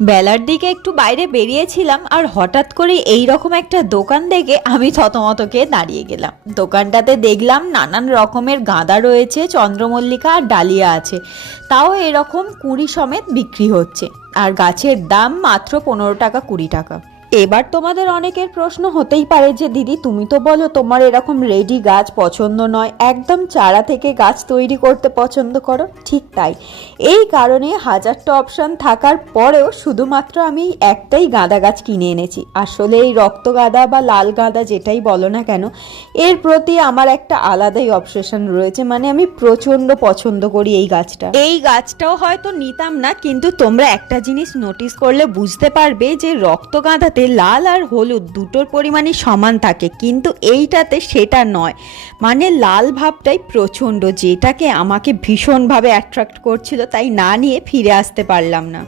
বেলার দিকে একটু বাইরে বেরিয়েছিলাম আর হঠাৎ করে এই রকম একটা দোকান দেখে আমি থতমতকে দাঁড়িয়ে গেলাম। দোকানটাতে দেখলাম নানান রকমের গাঁদা রয়েছে, চন্দ্রমল্লিকা আর ডালিয়া আছে, তাও এরকম কুড়ি সমেত বিক্রি হচ্ছে। আর গাছের দাম মাত্র 15 টাকা 20 টাকা। এবার তোমাদের অনেকের প্রশ্ন হতেই পারে যে দিদি তুমি তো বলো তোমার এরকম রেডি গাছ পছন্দ নয়, একদম চারা থেকে গাছ তৈরি করতে পছন্দ করো। ঠিক তাই, এই কারণে হাজারটা অপশান থাকার পরেও শুধুমাত্র আমি একটাই গাঁদা গাছ কিনে এনেছি। আসলে এই রক্ত গাঁদা বা লাল গাঁদা যেটাই বলো না কেন, এর প্রতি আমার একটা আলাদাই অবসেশন রয়েছে। মানে আমি প্রচণ্ড পছন্দ করি এই গাছটা। এই গাছটাও হয়তো নিতাম না, কিন্তু তোমরা একটা জিনিস নোটিস করলে বুঝতে পারবে যে রক্ত গাঁদাতে লাল আর হলুদ দুটোর পরিমাণই সমান থাকে, কিন্তু এইটাতে সেটা নয়। মানে লাল ভাবটাই প্রচণ্ড, যেটাকে আমাকে ভীষণভাবে অ্যাট্রাক্ট করছিল, তাই না নিয়ে ফিরে আসতে পারলাম না।